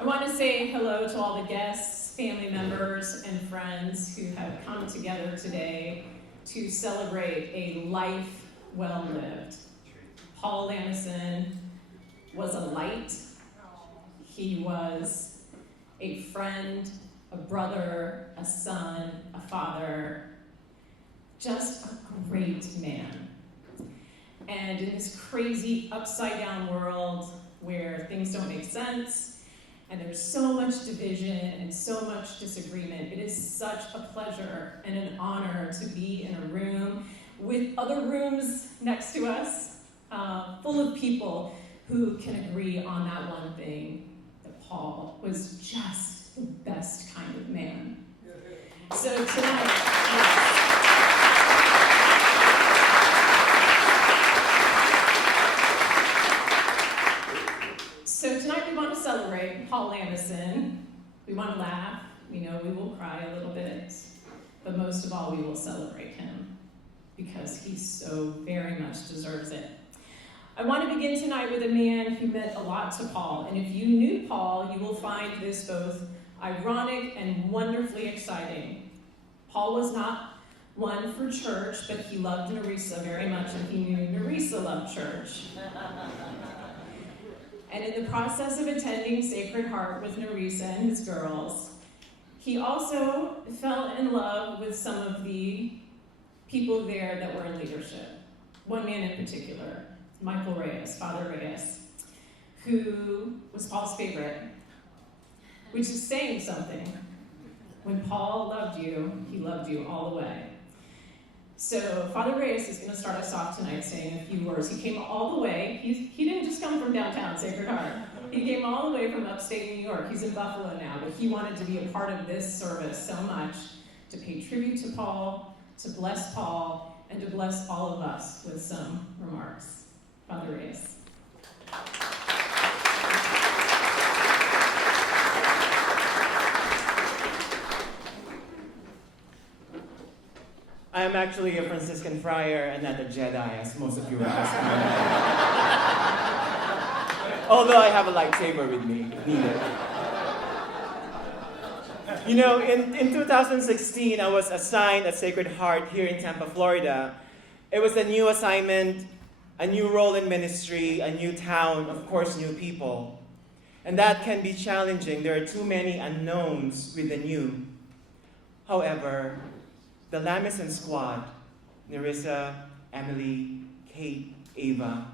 I want to say hello to all the guests, family members, and friends who have come together today to celebrate a life well lived. Paul Lamison was a light. He was a friend, a brother, a son, a father, just a great man. And in this crazy upside-down world where things don't make sense, and there's so much division and so much disagreement, it is such a pleasure and an honor to be in a room with other rooms next to us, full of people who can agree on that one thing, that Paul was just the best kind of man. So tonight, we want to celebrate Paul Lamison. We want to laugh. We know we will cry a little bit. But most of all, we will celebrate him because he so very much deserves it. I want to begin tonight with a man who meant a lot to Paul. And if you knew Paul, you will find this both ironic and wonderfully exciting. Paul was not one for church, but he loved Nerissa very much, and he knew Nerissa loved church. And in the process of attending Sacred Heart with Nerissa and his girls, he also fell in love with some of the people there that were in leadership. One man in particular, Michael Reyes, Father Reyes, who was Paul's favorite, which is saying something. When Paul loved you, he loved you all the way. So Father Reyes is going to start us off tonight saying a few words. He came all the way. He didn't just come from downtown Sacred Heart. He came all the way from upstate New York. He's in Buffalo now, but he wanted to be a part of this service so much to pay tribute to Paul, to bless Paul, and to bless all of us with some remarks. Father Reyes. I am actually a Franciscan friar and not a Jedi, as most of you are asking. Although I have a lightsaber with me, if needed. You know, in 2016, I was assigned at Sacred Heart here in Tampa, Florida. It was a new assignment, a new role in ministry, a new town, of course, new people. And that can be challenging. There are too many unknowns with the new. However, the Lamison squad, Nerissa, Emily, Kate, Ava,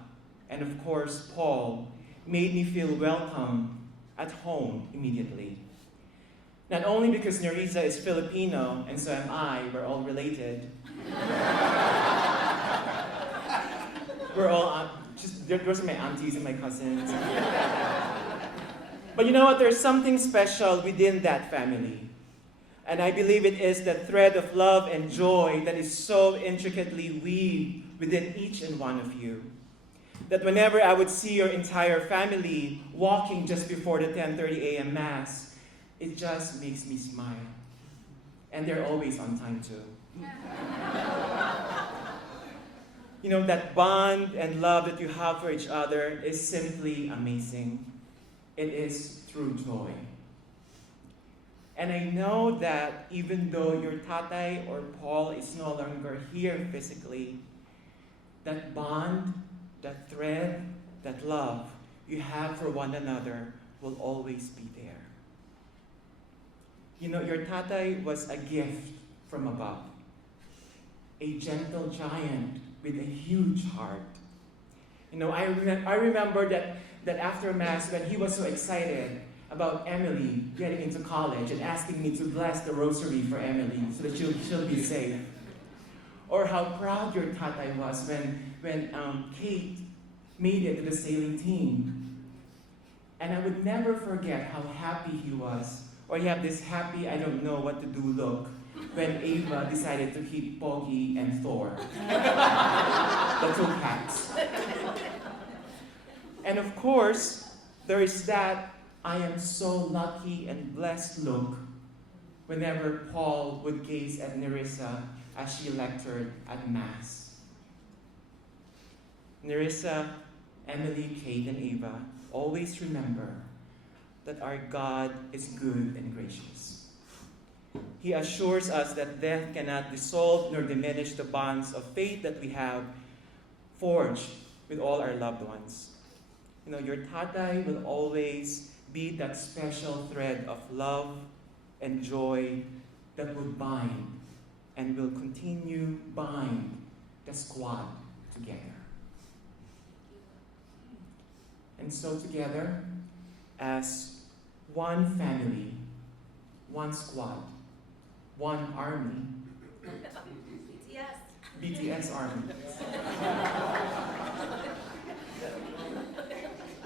and of course Paul, made me feel welcome at home immediately. Not only because Nerissa is Filipino and so am I, we're all related. We're all, those are my aunties and my cousins. But you know what, there's something special within that family. And I believe it is the thread of love and joy that is so intricately weaved within each and one of you. That whenever I would see your entire family walking just before the 10:30 a.m. Mass, it just makes me smile. And they're always on time too. You know, that bond and love that you have for each other is simply amazing. It is true joy. And I know that even though your tatay or Paul is no longer here physically, that bond, that thread, that love you have for one another will always be there. You know, your tatay was a gift from above, a gentle giant with a huge heart. You know, I remember that after Mass, when he was so excited about Emily getting into college and asking me to bless the rosary for Emily so that she'll be safe. Or how proud your tatay was when Kate made it to the sailing team. And I would never forget how happy he was. Or he had this happy, I don't know what to do look when Ava decided to hit Poggy and Thor. The two cats. And of course, there is that I am so lucky and blessed look whenever Paul would gaze at Nerissa as she lectured at Mass. Nerissa, Emily, Kate, and Ava, always remember that our God is good and gracious. He assures us that death cannot dissolve nor diminish the bonds of faith that we have forged with all our loved ones. Your tatay will always be that special thread of love and joy that would bind and will continue bind the squad together. And so together, as one family, one squad, one army, BTS army,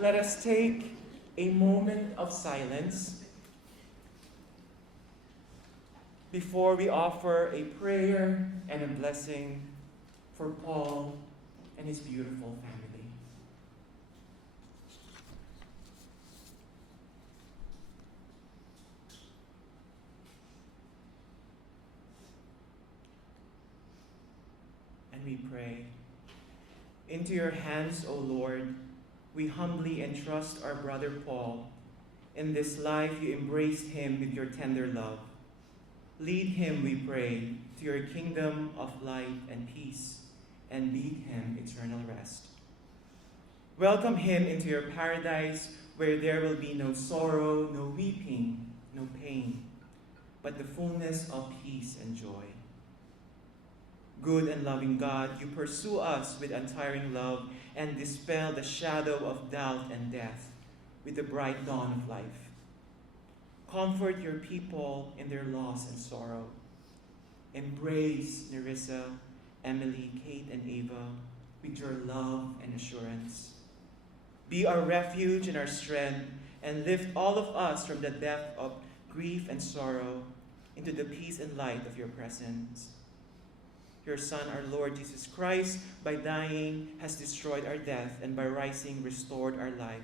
let us take a moment of silence before we offer a prayer and a blessing for Paul and his beautiful family. And we pray, into your hands, O Lord, we humbly entrust our brother Paul. In this life, you embraced him with your tender love. Lead him, we pray, to your kingdom of light and peace, and lead him eternal rest. Welcome him into your paradise, where there will be no sorrow, no weeping, no pain, but the fullness of peace and joy. Good and loving God, you pursue us with untiring love and dispel the shadow of doubt and death with the bright dawn of life. Comfort your people in their loss and sorrow. Embrace Nerissa, Emily, Kate, and Ava with your love and assurance. Be our refuge and our strength, and lift all of us from the depth of grief and sorrow into the peace and light of your presence. Your Son, our Lord Jesus Christ, by dying, has destroyed our death, and by rising, restored our life.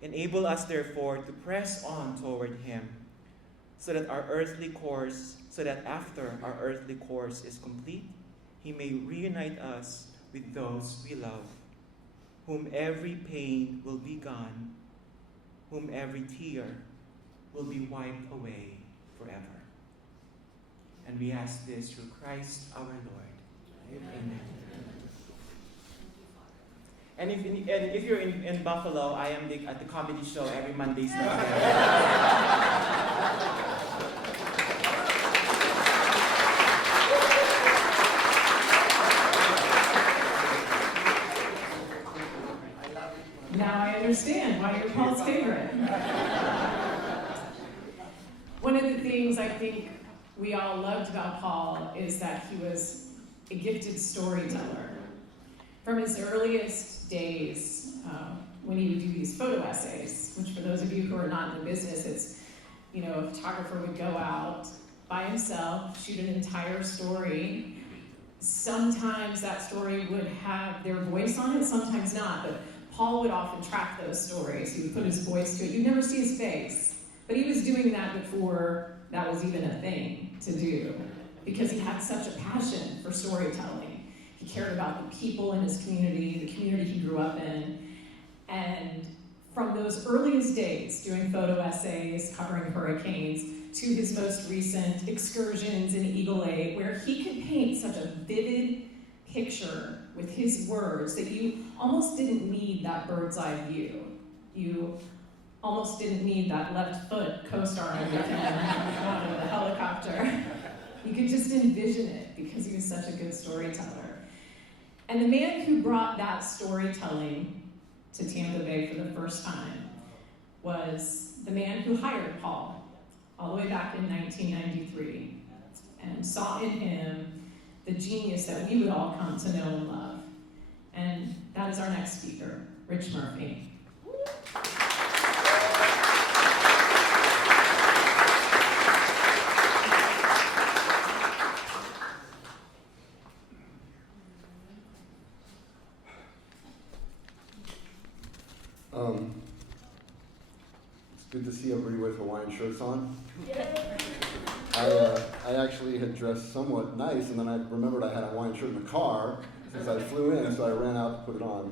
Enable us, therefore, to press on toward him, so that after our earthly course is complete, he may reunite us with those we love, whom every pain will be gone, whom every tear will be wiped away forever. And we ask this through Christ our Lord. Amen. And if you're in Buffalo, I am at the comedy show every Mondays night. Now I understand why you're Paul's favorite. One of the things I think we all loved about Paul is that he was a gifted storyteller. From his earliest days, when he would do these photo essays, which for those of you who are not in the business, it's, a photographer would go out by himself, shoot an entire story. Sometimes that story would have their voice on it, sometimes not, but Paul would often track those stories. He would put his voice to it. You'd never see his face, but he was doing that before that was even a thing to do, because he had such a passion for storytelling. He cared about the people in his community, the community he grew up in, and from those earliest days, doing photo essays, covering hurricanes, to his most recent excursions in Eagle Lake, where he could paint such a vivid picture with his words that you almost didn't need that bird's eye view. You almost didn't need that left foot co-starring with him out of the helicopter. You could just envision it because he was such a good storyteller. And the man who brought that storytelling to Tampa Bay for the first time was the man who hired Paul all the way back in 1993 and saw in him the genius that we would all come to know and love. And that is our next speaker, Rich Murphy. It's good to see everybody with Hawaiian shirts on. I actually had dressed somewhat nice, and then I remembered I had a Hawaiian shirt in the car since I flew in, so I ran out to put it on.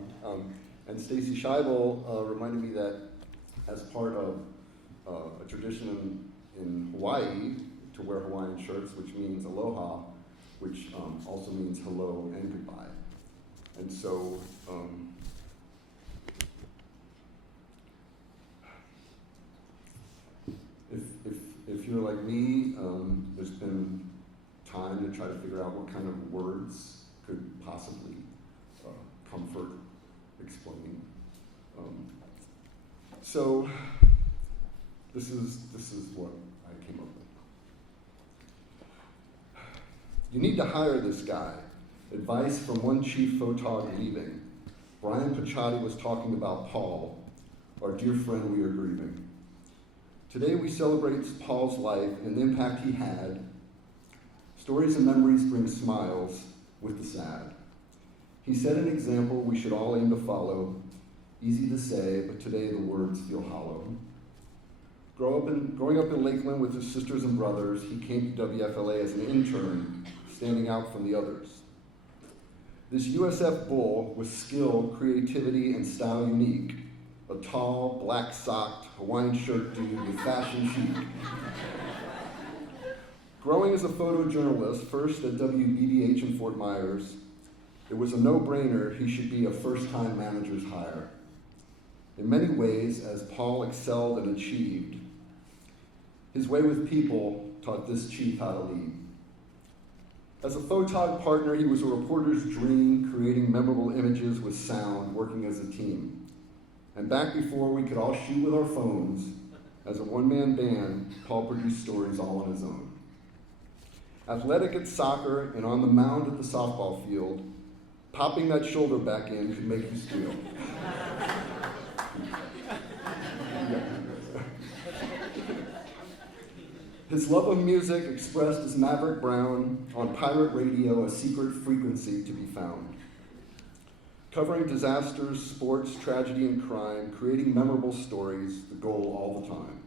And Stacy Scheibel reminded me that as part of a tradition in Hawaii to wear Hawaiian shirts, which means aloha, which also means hello and goodbye. And so, if you're like me, there's been time to try to figure out what kind of words could possibly comfort, explain. So this is what I came up with. You need to hire this guy. Advice from one chief photog leaving. Brian Pachotti was talking about Paul, our dear friend we are grieving. Today we celebrate Paul's life and the impact he had. Stories and memories bring smiles with the sad. He set an example we should all aim to follow. Easy to say, but today the words feel hollow. Growing up in Lakeland with his sisters and brothers, he came to WFLA as an intern, standing out from the others. This USF bull with skill, creativity, and style unique. A tall, black-socked, Hawaiian shirt dude with fashion chic. Growing as a photojournalist, first at WBBH in Fort Myers, it was a no-brainer he should be a first-time manager's hire. In many ways, as Paul excelled and achieved, his way with people taught this chief how to lead. As a photog partner, he was a reporter's dream, creating memorable images with sound, working as a team. And back before we could all shoot with our phones, as a one-man band, Paul produced stories all on his own. Athletic at soccer and on the mound at the softball field, popping that shoulder back in could make you squeal. His love of music expressed as Maverick Brown on pirate radio, a secret frequency to be found. Covering disasters, sports, tragedy, and crime, creating memorable stories, the goal all the time.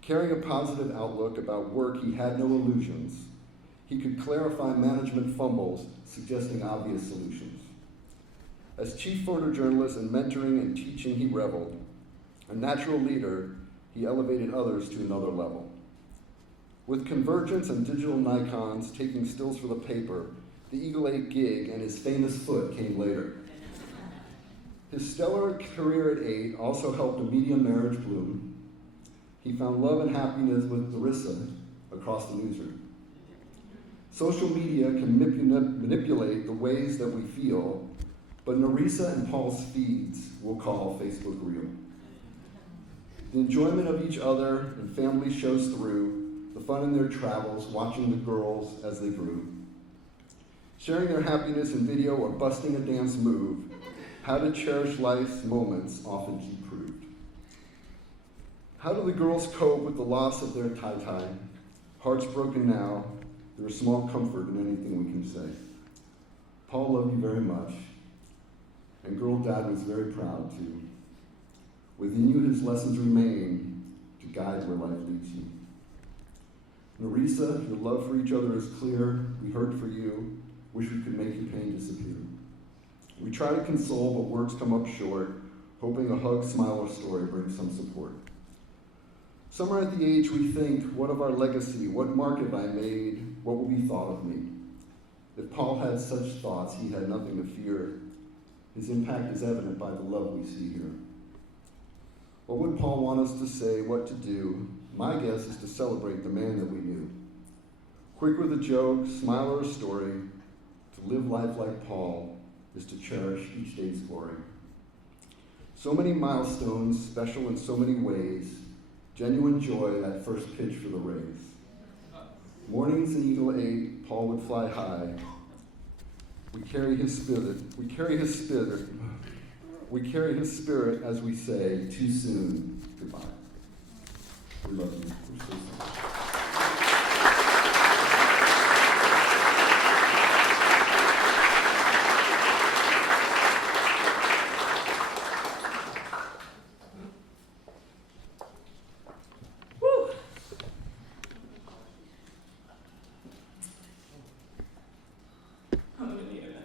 Carrying a positive outlook about work, he had no illusions. He could clarify management fumbles, suggesting obvious solutions. As chief photojournalist and mentoring and teaching, he reveled. A natural leader, he elevated others to another level. With Convergence and digital Nikons taking stills for the paper, the Eagle 8 gig and his famous foot came later. His stellar career at 8 also helped a media marriage bloom. He found love and happiness with Larissa across the newsroom. Social media can manipulate the ways that we feel, but Narisa and Paul's feeds will call Facebook real. The enjoyment of each other and family shows through, the fun in their travels, watching the girls as they grew. Sharing their happiness in video or busting a dance move, how to cherish life's moments often keep proved. How do the girls cope with the loss of their tie-tie? Hearts broken now, there is small comfort in anything we can say. Paul loved you very much, and girl dad was very proud too. Within you his lessons remain to guide where life leads you. Narisa, your love for each other is clear. We hurt for you, wish we could make your pain disappear. We try to console, but words come up short, hoping a hug, smile, or story brings some support. Some are at the age we think, what of our legacy? What mark have I made? What will be thought of me? If Paul had such thoughts, he had nothing to fear. His impact is evident by the love we see here. What would Paul want us to say, what to do? My guess is to celebrate the man that we knew. Quick with a joke, smile or a story, to live life like Paul is to cherish each day's glory. So many milestones, special in so many ways, genuine joy, that first pitch for the Rays. Mornings in Eagle 8, Paul would fly high. We carry his spirit as we say, too soon, goodbye. We love you. We're so sorry. I'm gonna need a minute.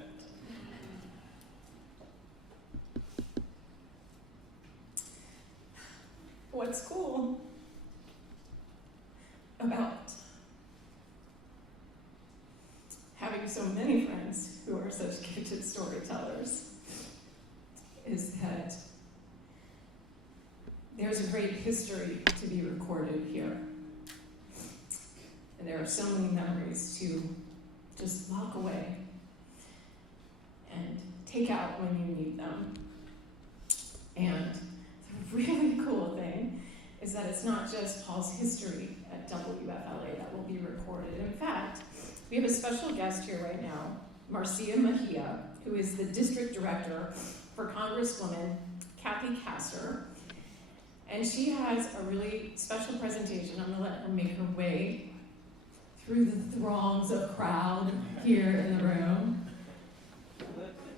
what's cool about having so many friends who are such gifted storytellers is that there's a great history to be recorded here. And there are so many memories to just lock away and take out when you need them. And the really cool thing is that it's not just Paul's history at WFLA that will be recorded. In fact, we have a special guest here right now, Marcia Mejia, who is the district director for Congresswoman Kathy Castor. And she has a really special presentation. I'm gonna let her make her way through the throngs of crowd here in the room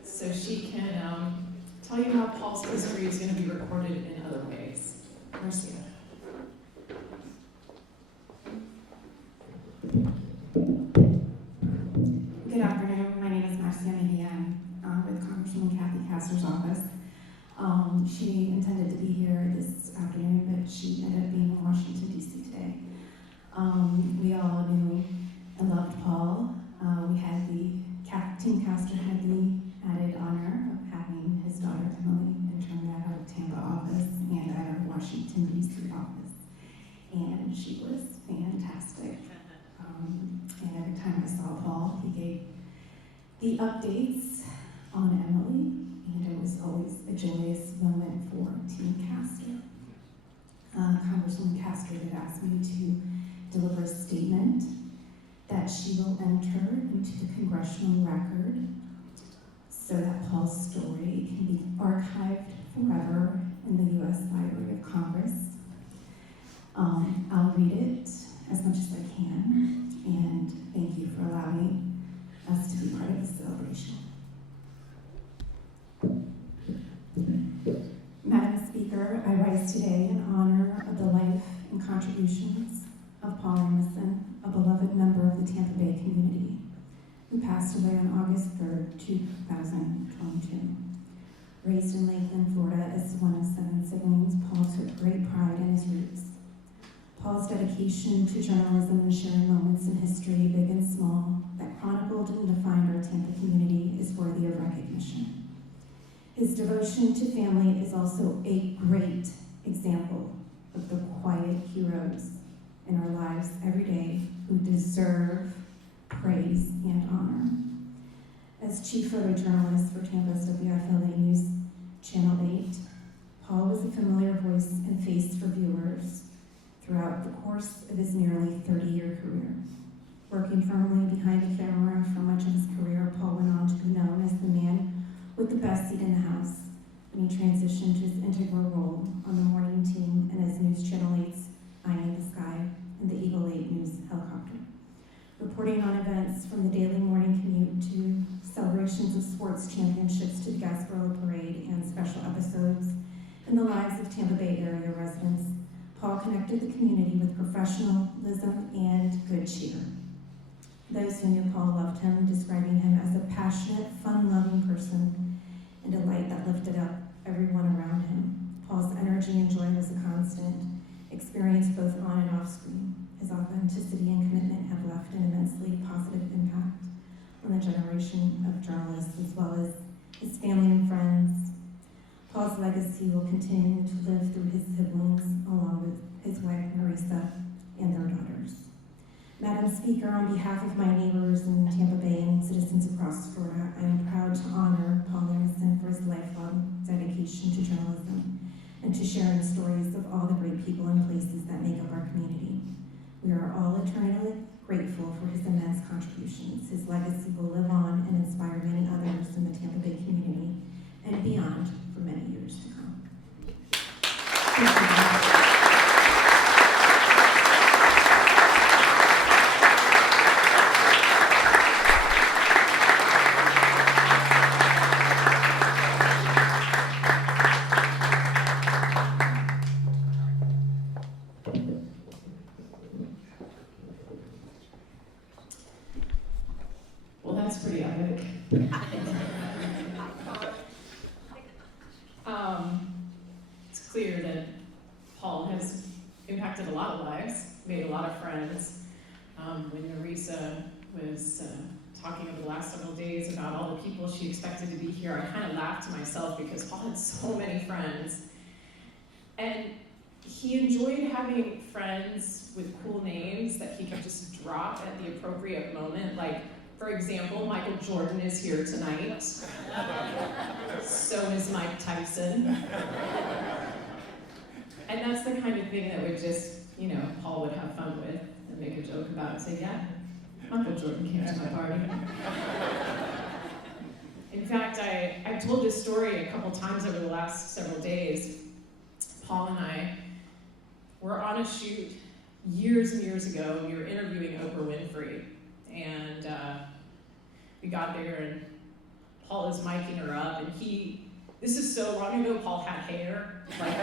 so she can tell you how Paul's history is gonna be recorded in other ways. Marcia. Good afternoon. My name is Marcia Mejia. I'm with Congresswoman Kathy Castor's office. She intended to be here this afternoon, but she ended up being in Washington, D.C. today. We all knew and loved Paul. Team Castor had the added honor of having his daughter Emily intern at our Tampa office and at our Washington, D.C. office. And she was fantastic. And every time I saw Paul, he gave the updates on Emily, and it was always a joyous moment for Team Castor. Congresswoman Castor had asked me to deliver a statement that she will enter into the congressional record so that Paul's story can be archived forever in the U.S. Library of Congress. I'll read it as much as I can, and thank you for allowing us to be part of this celebration. Madam Speaker, I rise today in honor of the life and contributions of Paul Lamison, a beloved member of the Tampa Bay community, who passed away on August 3rd, 2022. Raised in Lakeland, Florida as one of 7 siblings, Paul took great pride in his roots. Paul's dedication to journalism and sharing moments in history, big and small, that chronicled and defined our Tampa community is worthy of recognition. His devotion to family is also a great example of the quiet heroes in our lives every day who deserve praise and honor. As chief photojournalist for Tampa's WFLA News Channel 8, Paul was a familiar voice and face for viewers throughout the course of his nearly 30-year career. Working firmly behind the camera for much of his career, Paul went on to be known as the man with the best seat in the house when he transitioned to his integral role on the morning team and as News Channel 8's Eye in the Sky and the Eagle 8 News helicopter. Reporting on events from the daily morning commute to celebrations of sports championships to the Gasparilla Parade and special episodes in the lives of Tampa Bay area residents, Paul connected the community with professionalism and good cheer. Those who knew Paul loved him, describing him as a passionate, fun-loving person and a light that lifted up everyone around him. Paul's energy and joy was a constant experience both on and off screen. His authenticity and commitment have left an immensely positive impact on the generation of journalists as well as his family and friends. Paul's legacy will continue to live through his siblings along with his wife Marisa and their daughters. Madam Speaker, on behalf of my neighbors in Tampa Bay and citizens across Florida, I am proud to honor Paul Lamison for his lifelong dedication to journalism and to sharing stories of all the great people and places that make up our community. We are all eternally grateful for his immense contributions. His legacy will live on and inspire many others in the Tampa Bay community and beyond for many years to come. Thank you. Well, that's pretty epic. It's clear that Paul Paul has impacted a lot of lives, made a lot of friends. When Marisa was talking over the last several days about all the people she expected to be here, I kind of laughed to myself because Paul had so many friends. And he enjoyed having friends with cool names that he could just drop at the appropriate moment. Like, for example, Michael Jordan is here tonight. So is Mike Tyson. And that's the kind of thing that would just, Paul would have fun with and make a joke about and say, yeah, Michael Jordan came to my party. In fact, I've told this story a couple times over the last several days. Paul and I were on a shoot years and years ago. We were interviewing Oprah Winfrey, and we got there, and Paul is miking her up, and this is so long ago, Paul had hair, like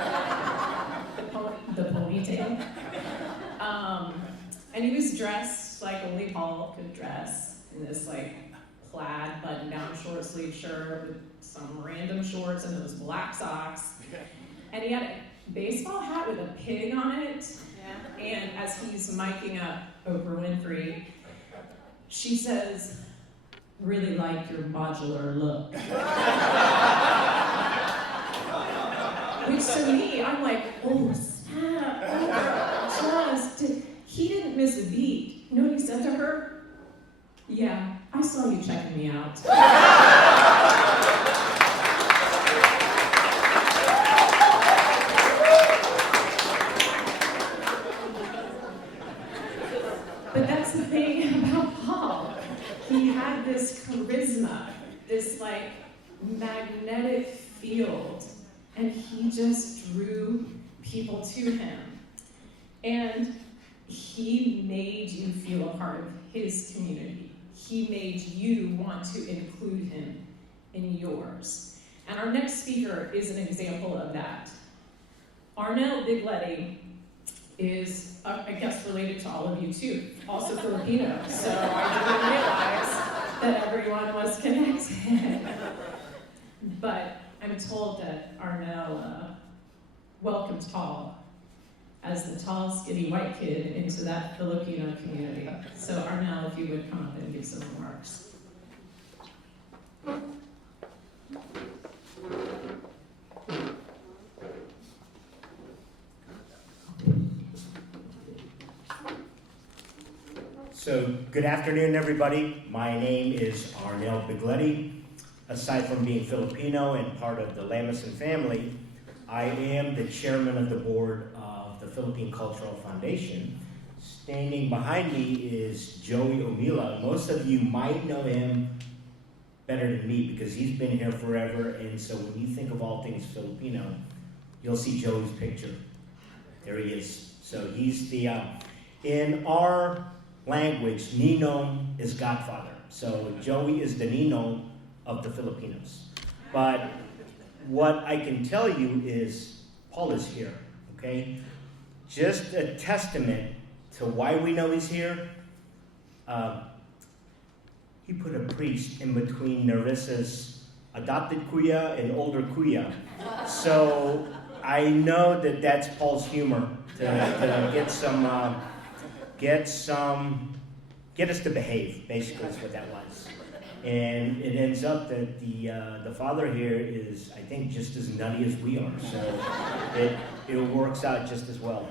the ponytail. And he was dressed like only Paul could dress, in this like plaid button-down short sleeve shirt with some random shorts and those black socks. And he had a baseball hat with a pig on it. Yeah. And as he's miking up Oprah Winfrey, she says, "Really like your modular look." Which to me, I'm like, oh snap, he didn't miss a beat. You know what he said to her? "Yeah, I saw you checking me out." But that's the thing about Paul. He had this charisma, this like magnetic field, and he just drew people to him. And he made you feel a part of his community. He made you want to include him in yours. And our next speaker is an example of that. Arnel Bigletti is, I guess, related to all of you too, also Filipino. So I didn't realize that everyone was connected. But I'm told that Arnel welcomed Paul as the tall, skinny white kid into that Filipino community. So Arnel, if you would come up and give some remarks. So, good afternoon, everybody. My name is Arnel Bigletti. Aside from being Filipino and part of the Lamison family, I am the chairman of the board of the Philippine Cultural Foundation. Standing behind me is Joey Omila. Most of you might know him better than me because he's been here forever, and so when you think of all things Filipino, you'll see Joey's picture. There he is. So he's the, in our language, Ninong is Godfather. So Joey is the Ninong of the Filipinos. But what I can tell you is Paul is here, okay? Just a testament to why we know he's here. He put a priest in between Nerissa's adopted kuya and older kuya. So I know that that's Paul's humor to get us to behave, basically is what that was. And it ends up that the father here is, I think, just as nutty as we are. So it works out just as well.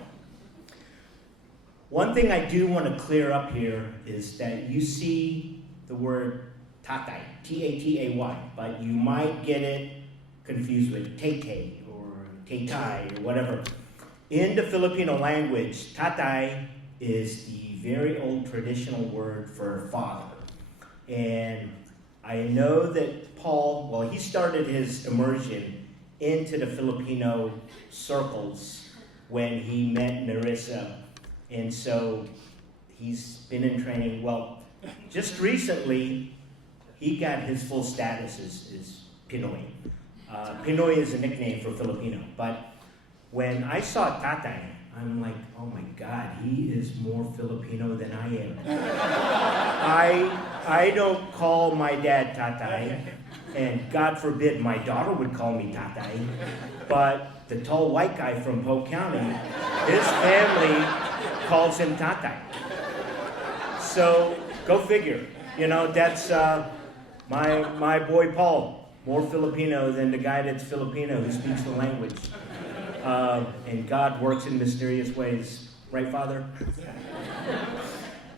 One thing I do want to clear up here is that you see the word tatay, T-A-T-A-Y, but you might get it confused with tete or tatay or whatever. In the Filipino language, tatay is the very old traditional word for father. And I know that Paul, well, he started his immersion into the Filipino circles when he met Nerissa. And so he's been in training. Well, just recently, he got his full status as Pinoy. Pinoy is a nickname for Filipino. But when I saw tatay, I'm like, oh my God, he is more Filipino than I am. I don't call my dad tatay. And God forbid my daughter would call me tatay. But the tall white guy from Polk County, his family calls him tatay. So go figure. You know, that's my boy Paul, more Filipino than the guy that's Filipino who speaks the language. And God works in mysterious ways. Right, Father?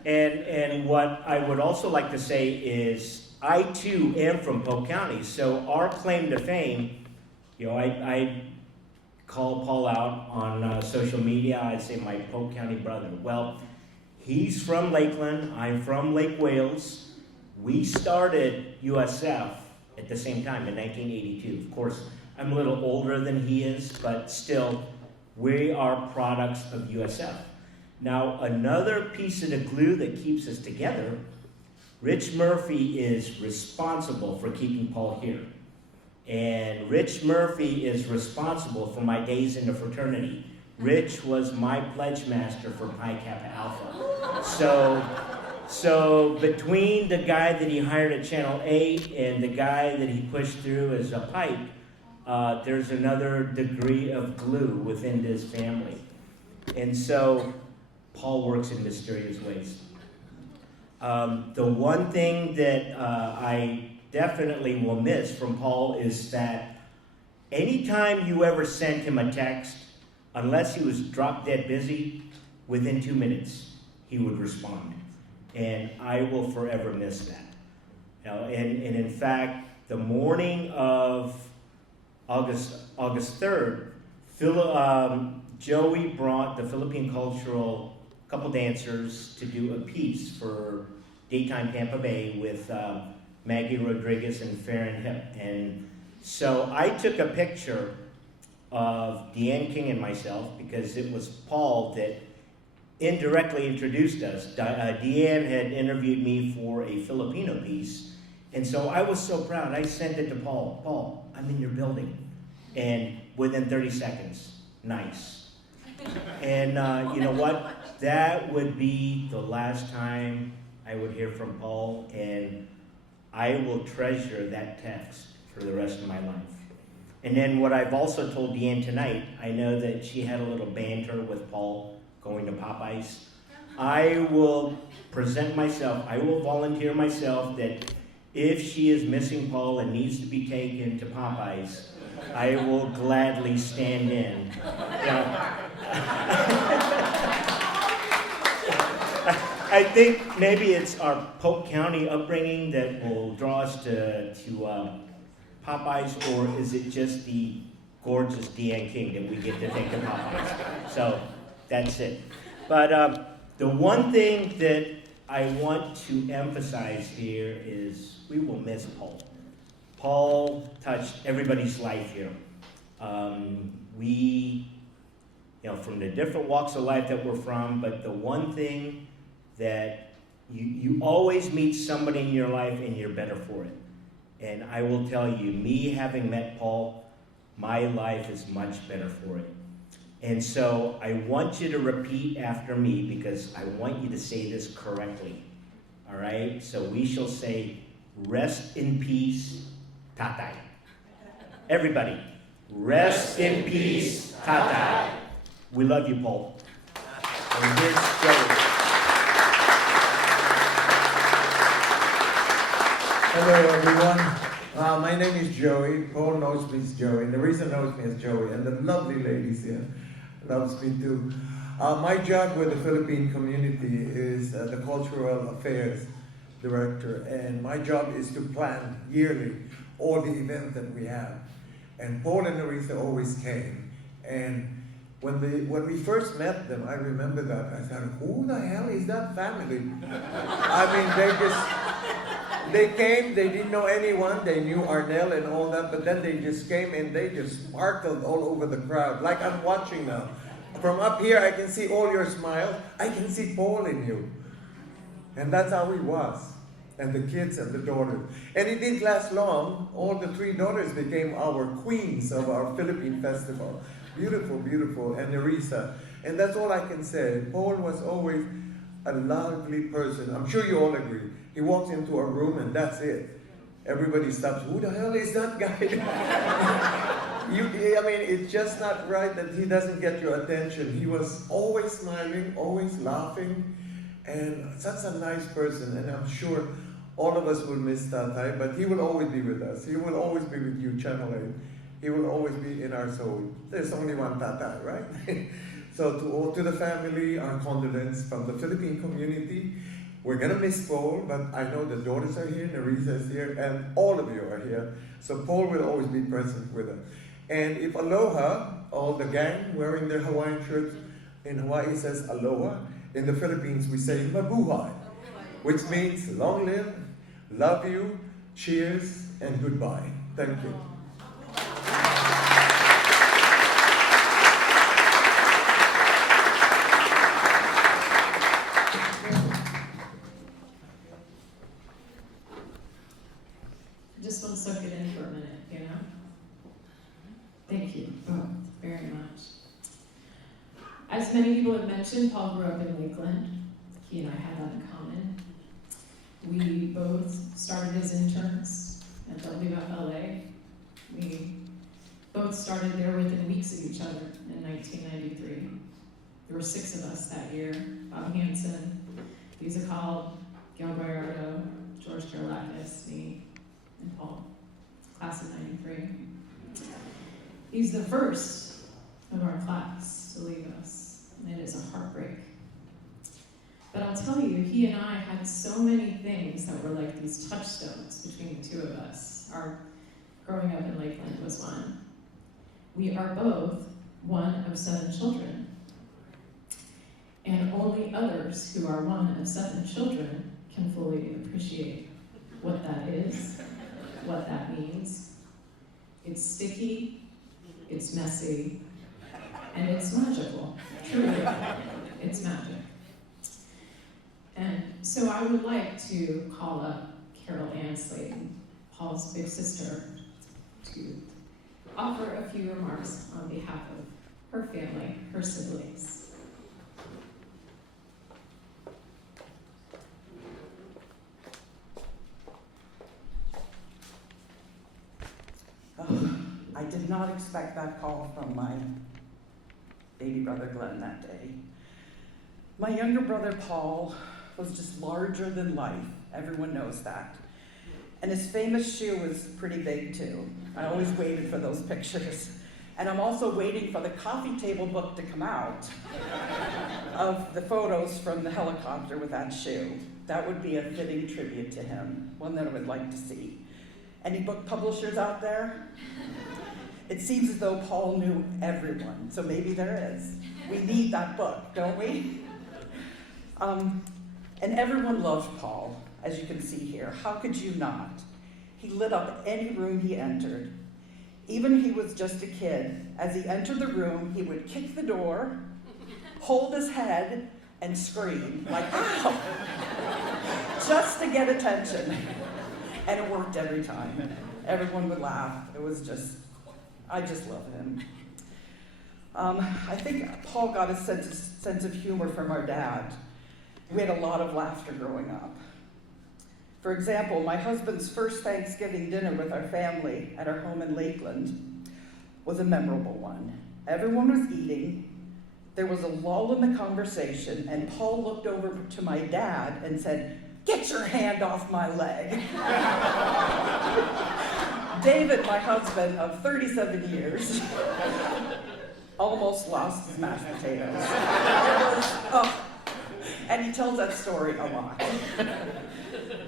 And what I would also like to say is, I too am from Polk County, so our claim to fame, you know, I call Paul out on social media. I'd say my Polk County brother. Well, he's from Lakeland. I'm from Lake Wales. We started USF at the same time in 1982. Of course, I'm a little older than he is, but still, we are products of USF. Now, another piece of the glue that keeps us together, Rich Murphy is responsible for keeping Paul here. And Rich Murphy is responsible for my days in the fraternity. Rich was my pledge master for Pi Kappa Alpha. So between the guy that he hired at Channel 8 and the guy that he pushed through as a pipe, there's another degree of glue within this family. And so Paul works in mysterious ways. The one thing that I definitely will miss from Paul is that anytime you ever sent him a text, unless he was drop dead busy, within 2 minutes he would respond. And I will forever miss that. You know, and in fact, the morning of August 3rd, Joey brought the Philippine cultural couple dancers to do a piece for Daytime Tampa Bay with Maggie Rodriguez and Farron Hip. And so I took a picture of Deanne King and myself because it was Paul that indirectly introduced us. Deanne had interviewed me for a Filipino piece, and so I was so proud. I sent it to Paul. Paul, I'm in your building. And within 30 seconds, nice. And you know what? That would be the last time I would hear from Paul, and I will treasure that text for the rest of my life. And then what I've also told Deanne tonight, I know that she had a little banter with Paul going to Popeyes. I will present myself, I will volunteer myself that if she is missing Paul and needs to be taken to Popeyes, I will gladly stand in. I think maybe it's our Polk County upbringing that will draw us to Popeyes, or is it just the gorgeous Deanne King that we get to take to Popeyes? So that's it. But the one thing that I want to emphasize here is we will miss Paul. Paul touched everybody's life here. We, from the different walks of life that we're from, but the one thing that you always meet somebody in your life and you're better for it. And I will tell you, me having met Paul, my life is much better for it. And so I want you to repeat after me because I want you to say this correctly. All right? So we shall say, rest in peace, Tatay. Everybody, rest in peace, Tatay. We love you, Paul. And here's Joey. Hello, everyone. My name is Joey. Paul knows me as Joey, and the reason knows me as Joey, and the lovely ladies here loves me too. My job with the Philippine community is the Cultural Affairs Director, and my job is to plan yearly all the events that we have. And Paul and Larissa always came, and when we first met them, I remember that. I said, who the hell is that family? I mean, they came, they didn't know anyone, they knew Arnell and all that, but then they just came and they just sparkled all over the crowd, like I'm watching now. From up here, I can see all your smiles. I can see Paul in you. And that's how he was. And the kids and the daughters. And it didn't last long. All the three daughters became our queens of our Philippine festival. Beautiful, beautiful. And Nerissa. And that's all I can say. Paul was always a lovely person. I'm sure you all agree. He walks into a room and that's it. everybody stops. Who the hell is that guy? I mean, it's just not right that he doesn't get your attention. He was always smiling, always laughing, and such a nice person. And I'm sure all of us will miss Tatay, but he will always be with us. He will always be with you, Channel 8. He will always be in our soul. There's only one Tatay, right? So to the family, our condolence from the Philippine community. We're gonna miss Paul, but I know the daughters are here, Nerissa is here, and all of you are here. So Paul will always be present with us. And if aloha, all the gang wearing their Hawaiian shirts, in Hawaii it says aloha. In the Philippines we say mabuhay, which means long live, love you, cheers, and goodbye. Thank you. Just want to soak it in for a minute, you know? Thank you both very much. As many people have mentioned, Paul grew up in Lakeland. He and I had that in common. We both started as interns at WFLA. We both started there within weeks of each other in 1993. There were 6 of us that year: Bob Hansen, Lisa Call, Gil Gallardo, George Gerlachis, me, and Paul, class of 93. He's the first of our class to leave us, and it is a heartbreak. But I'll tell you, he and I had so many things that were like these touchstones between the two of us. Our growing up in Lakeland was one. We are both one of 7 children. And only others who are one of 7 children can fully appreciate what that is, what that means. It's sticky, it's messy, and it's magical. Truly, it's magic. And so I would like to call up Carol Ann Slayton, Paul's big sister, to offer a few remarks on behalf of her family, her siblings. I did not expect that call from my baby brother Glenn that day. My younger brother Paul was just larger than life. Everyone knows that. And his famous shoe was pretty big too. I always waited for those pictures. And I'm also waiting for the coffee table book to come out of the photos from the helicopter with that shoe. That would be a fitting tribute to him, one that I would like to see. Any book publishers out there? It seems as though Paul knew everyone, so maybe there is. We need that book, don't we? And everyone loved Paul, as you can see here. How could you not? He lit up any room he entered. Even he was just a kid. As he entered the room, he would kick the door, hold his head, and scream, like, ow! Just to get attention. And it worked every time. Everyone would laugh. It was just, I just love him. I think Paul got a sense of humor from our dad. We had a lot of laughter growing up. For example, my husband's first Thanksgiving dinner with our family at our home in Lakeland was a memorable one. Everyone was eating. There was a lull in the conversation, and Paul looked over to my dad and said, "Get your hand off my leg." David, my husband of 37 years, almost lost his mashed potatoes. And he tells that story a lot.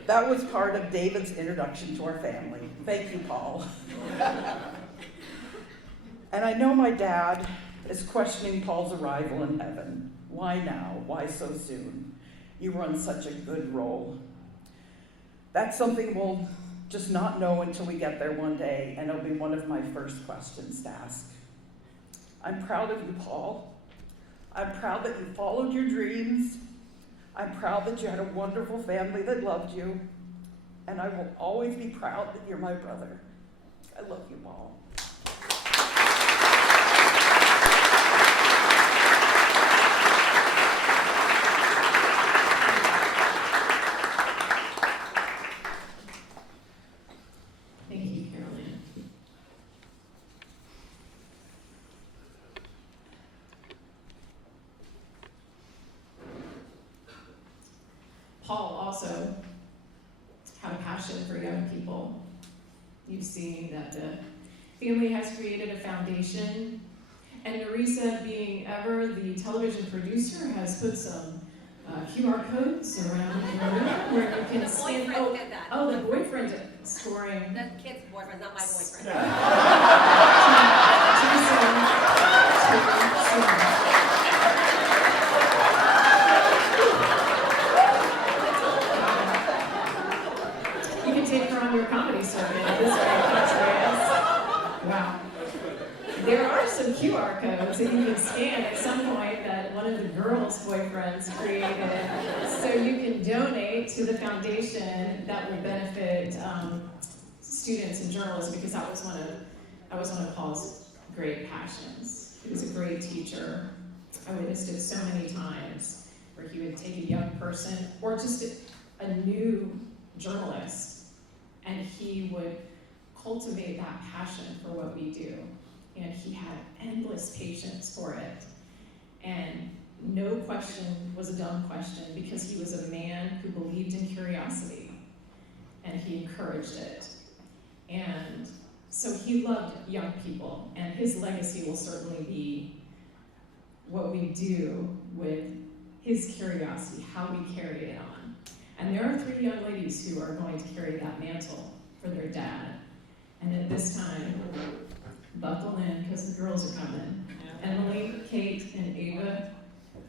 That was part of David's introduction to our family. Thank you, Paul. And I know my dad is questioning Paul's arrival in heaven. Why now? Why so soon? You were on such a good roll. That's something we'll just not know until we get there one day, and it'll be one of my first questions to ask. I'm proud of you, Paul. I'm proud that you followed your dreams. I'm proud that you had a wonderful family that loved you. And I will always be proud that you're my brother. I love you, Paul. also have a passion for young people. You've seen that the family has created a foundation, and Nerissa, being ever the television producer, has put some QR codes around the room where you can scan. Boyfriend did that. Oh, the boyfriend scoring. That's the kid's boyfriend, not my boyfriend. You can take her on your comedy circuit this way, that's right. Wow. There are some QR codes that you can scan at some point that one of the girls' boyfriends created, so you can donate to the foundation that will benefit students in journalism, because that was one of Paul's great passions. He was a great teacher. I witnessed it so many times where he would take a young person or just a new journalist, and he would cultivate that passion for what we do. And he had endless patience for it. And no question was a dumb question, because he was a man who believed in curiosity, and he encouraged it. And so he loved young people, and his legacy will certainly be what we do with his curiosity, how we carry it on. And there are 3 young ladies who are going to carry that mantle for their dad. And at this time, buckle in, because the girls are coming. Emily, Kate, and Ava,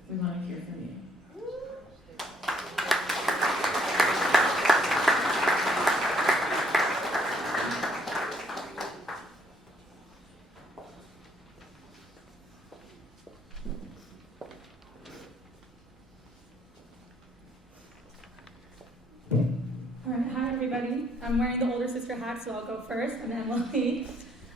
we want to hear from you. Alright, hi everybody. I'm wearing the older sister hat, so I'll go first. I'm Emily.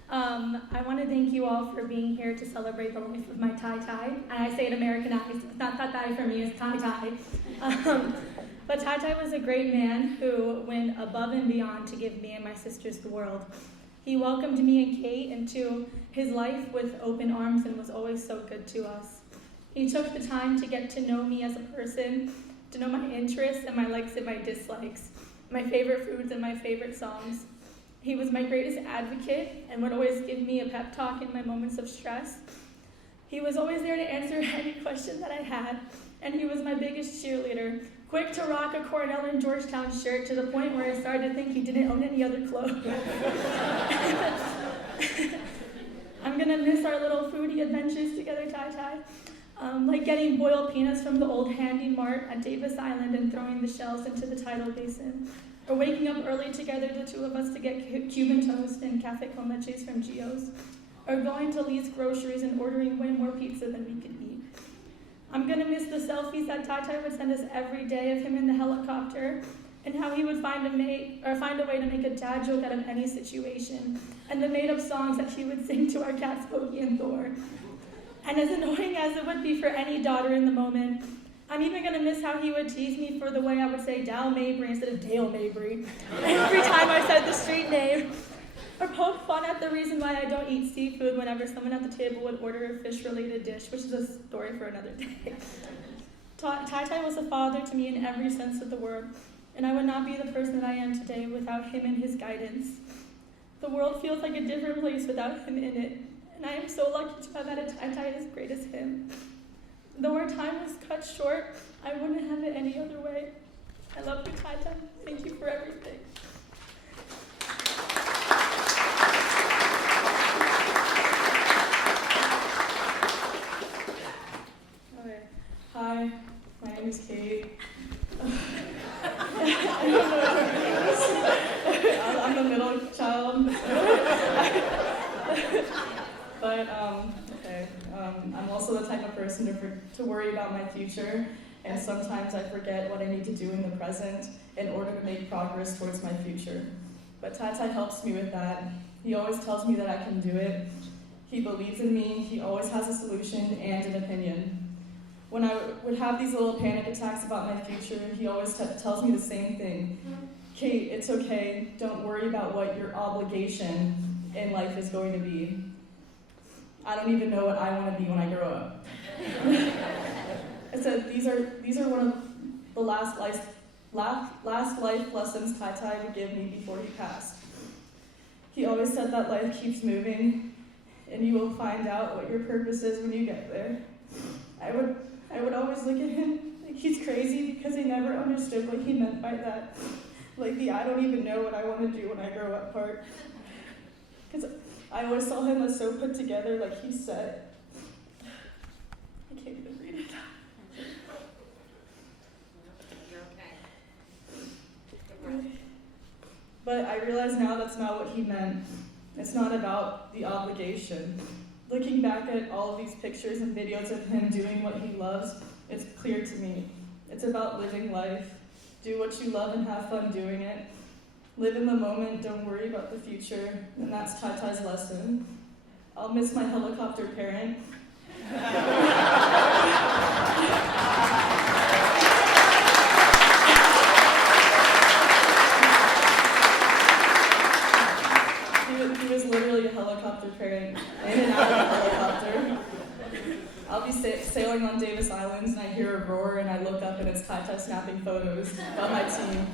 I want to thank you all for being here to celebrate the life of my Tai Tai. And I say it Americanized. It's not Tai Tai for me, it's Tai Tai. But Tai Tai was a great man who went above and beyond to give me and my sisters the world. He welcomed me and Kate into his life with open arms and was always so good to us. He took the time to get to know me as a person, to know my interests and my likes and my dislikes, my favorite foods and my favorite songs. He was my greatest advocate and would always give me a pep talk in my moments of stress. He was always there to answer any question that I had, and he was my biggest cheerleader, quick to rock a Cornell and Georgetown shirt to the point where I started to think he didn't own any other clothes. I'm gonna miss our little foodie adventures together, Tai Tai. Like getting boiled peanuts from the old Handy Mart at Davis Island and throwing the shells into the tidal basin. Or waking up early together, the 2 of us, to get Cuban toast and cafe con leches from Gio's. Or going to Lee's Groceries and ordering way more pizza than we could eat. I'm gonna miss the selfies that Tai Tai would send us every day of him in the helicopter, and how he would find a way to make a dad joke out of any situation, and the made-up songs that he would sing to our cats Pokey and Thor. And as annoying as it would be for any daughter in the moment, I'm even gonna miss how he would tease me for the way I would say Dal Mabry instead of Dale Mabry every time I said the street name. Or poke fun at the reason why I don't eat seafood whenever someone at the table would order a fish-related dish, which is a story for another day. Tai Tai was a father to me in every sense of the word, and I would not be the person that I am today without him and his guidance. The world feels like a different place without him in it, and I am so lucky to have had a Tai Tai as great as him. Though our time was cut short, I wouldn't have it any other way. I love you, Tai Tai. Thank you for everything. Okay. Hi, my name is Kate. I don't know what her name is. I'm the middle child. But, okay. I'm also the type of person to worry about my future, and sometimes I forget what I need to do in the present in order to make progress towards my future. But Tai Tai helps me with that. He always tells me that I can do it. He believes in me. He always has a solution and an opinion. When I would have these little panic attacks about my future, he always tells me the same thing. Kate, it's okay. Don't worry about what your obligation in life is going to be. I don't even know what I want to be when I grow up. I said, these are one of the last last life lessons Tai Tai would give me before he passed. He always said that life keeps moving, and you will find out what your purpose is when you get there. I would always look at him like he's crazy because he never understood what he meant by that. Like the I don't even know what I want to do when I grow up part. Because I always saw him as so put together, like he said. I can't even read it. You're okay. But I realize now that's not what he meant. It's not about the obligation. Looking back at all of these pictures and videos of him doing what he loves, it's clear to me. It's about living life. Do what you love and have fun doing it. Live in the moment, don't worry about the future, and that's Tai Tai's lesson. I'll miss my helicopter parent. He was literally a helicopter parent, in and out of a helicopter. I'll be sailing on Davis Islands and I hear a roar and I look up and it's Tai Tai snapping photos of my team.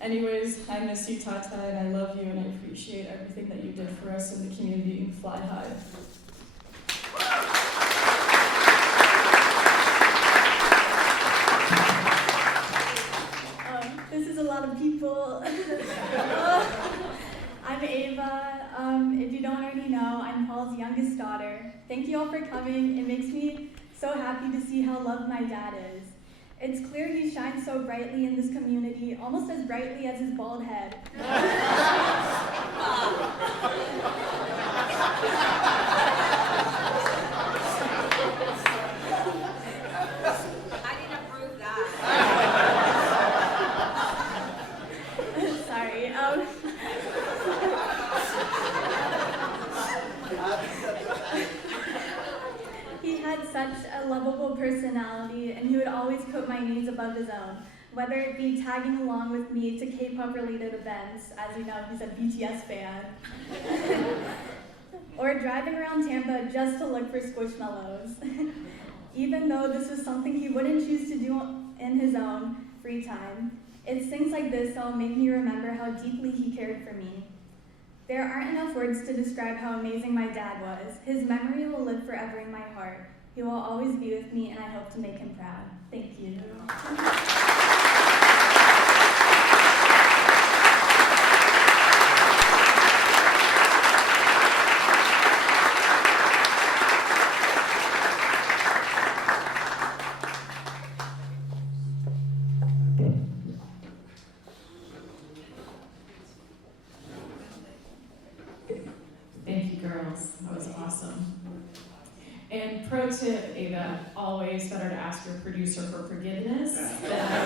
Anyways, I miss you, Tai Tai, and I love you and I appreciate everything that you did for us in the community. Fly high. This is a lot of people. I'm Ava. If you don't already know, I'm Paul's youngest daughter. Thank you all for coming. It makes me so happy to see how loved my dad is. It's clear he shines so brightly in this community, almost as brightly as his bald head. I didn't approve that. Sorry. He had such a lovable personality, and he would always put my needs above his own, whether it be tagging along with me to K-pop related events, as you know, he's a BTS fan, or driving around Tampa just to look for Squishmallows. Even though this was something he wouldn't choose to do in his own free time, it's things like this that will make me remember how deeply he cared for me. There aren't enough words to describe how amazing my dad was. His memory will live forever in my heart. He will always be with me, and I hope to make him proud. Thank you. Thank you, girls. That was awesome. And pro tip, Ava, always better to ask your producer for forgiveness than I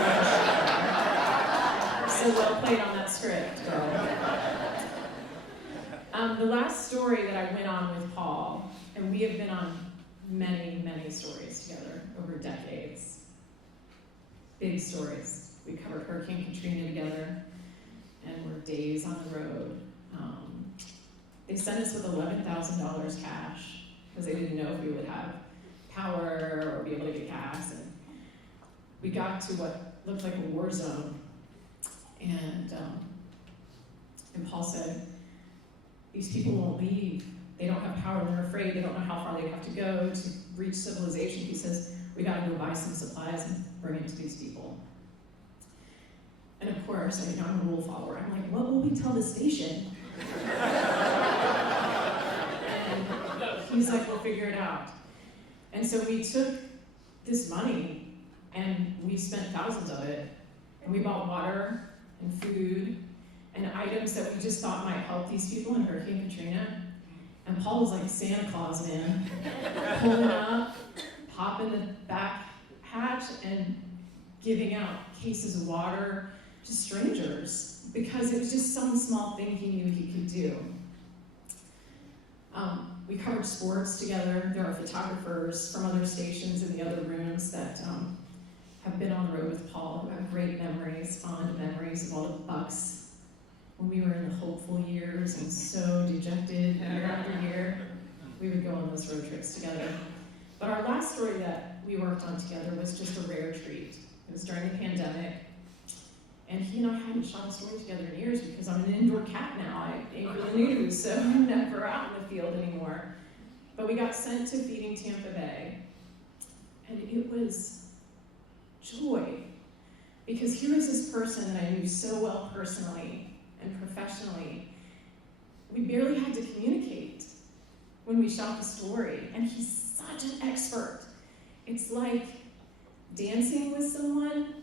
wish. So well played on that script, girl. The last story that I went on with Paul, and we have been on many, many stories together over decades. Big stories. We covered Hurricane Katrina together, and we're days on the road. They sent us with $11,000 cash because they didn't know if we would have power or be able to get gas. And we got to what looked like a war zone. And Paul said, these people won't leave. They don't have power. They're afraid. They don't know how far they have to go to reach civilization. He says, we got to go buy some supplies and bring it to these people. And of course, I'm a rule follower. I'm like, what will we tell the station? And he's like, we'll figure it out. And so we took this money and we spent thousands of it. And we bought water and food and items that we just thought might help these people in Hurricane Katrina. And Paul was like Santa Claus, man, pulling up, popping the back hatch and giving out cases of water to strangers because it was just some small thing he knew he could do. We covered sports together. There are photographers from other stations in the other rooms that have been on the road with Paul who have great memories, fond memories of all the Bucks when we were in the hopeful years and so dejected year after year. We would go on those road trips together. But our last story that we worked on together was just a rare treat. It was during the pandemic. And he and I hadn't shot a story together in years because I'm an indoor cat now. I anchor the news, so I'm never out in the field anymore. But we got sent to Feeding Tampa Bay. And it was joy. Because here was this person that I knew so well personally and professionally. We barely had to communicate when we shot the story. And he's such an expert. It's like dancing with someone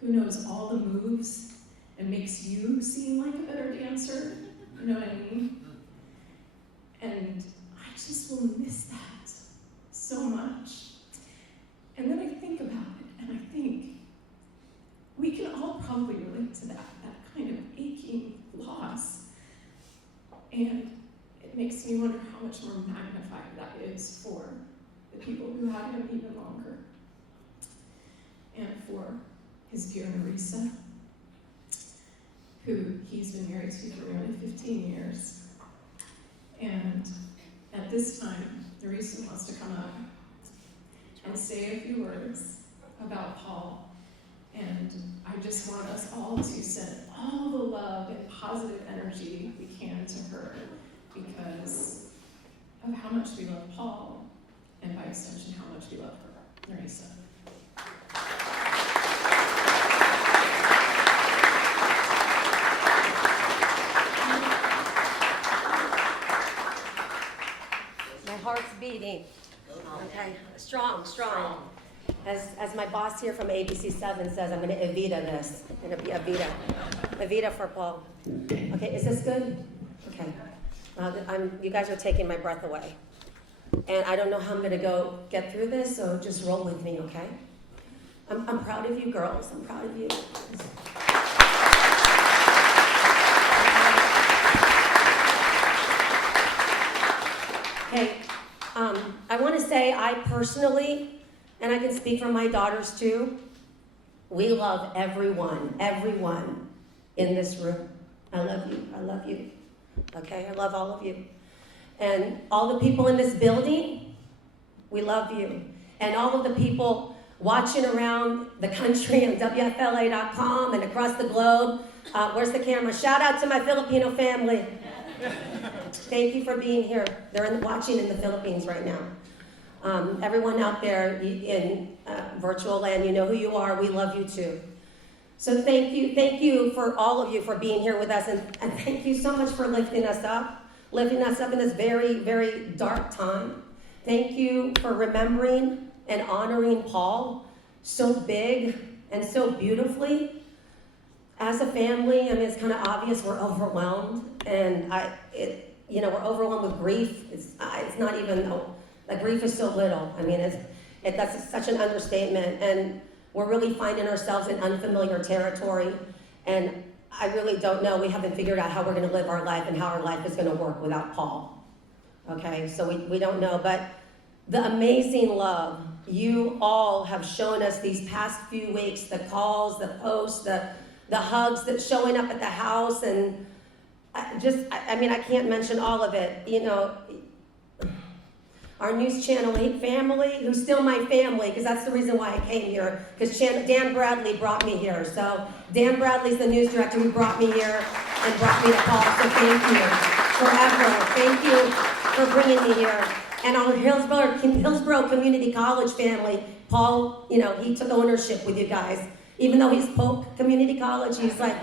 who knows all the moves and makes you seem like a better dancer. You know what I mean? And I just will miss that so much. And then I think about it, and I think we can all probably relate to that kind of aching loss. And it makes me wonder how much more magnified that is for the people who had him even longer. And for his dear Marisa, who he's been married to for nearly 15 years. And at this time, Marisa wants to come up and say a few words about Paul. And I just want us all to send all the love and positive energy we can to her because of how much we love Paul, and by extension, how much we love her. Marisa. My heart's beating. Okay, strong. As my boss here from ABC7 says, I'm going to Evita this. I'm going to be Evita for Paul. Okay, is this good? Okay. You guys are taking my breath away. And I don't know how I'm going to go get through this, so just roll with me, okay? I'm proud of you girls. I'm proud of you. Okay, I want to say I personally, and I can speak for my daughters too, we love everyone in this room. I love you. Okay, I love all of you. And all the people in this building, we love you. And all of the people watching around the country on WFLA.com and across the globe. Where's the camera? Shout out to my Filipino family. Thank you for being here. They're watching in the Philippines right now. Everyone out there in virtual land, you know who you are. We love you too. So thank you for all of you for being here with us, and thank you so much for lifting us up in this very, very dark time. Thank you for remembering and honoring Paul so big and so beautifully. As a family, I mean, it's kind of obvious we're overwhelmed, and we're overwhelmed with grief. It's not even, grief is so little. I mean, that's such an understatement, and we're really finding ourselves in unfamiliar territory, and I really don't know. We haven't figured out how we're going to live our life and how our life is going to work without Paul. Okay, so we don't know, but the amazing love you all have shown us these past few weeks, the calls, the posts, the hugs, that showing up at the house, and I can't mention all of it. You know, our News Channel 8 family, who's still my family, because that's the reason why I came here, because Dan Bradley brought me here. So Dan Bradley's the news director who brought me here and brought me to Paul, so thank you forever. Thank you for bringing me here. And our Hillsborough Community College family, Paul, he took ownership with you guys. Even though he's Polk Community College, he's like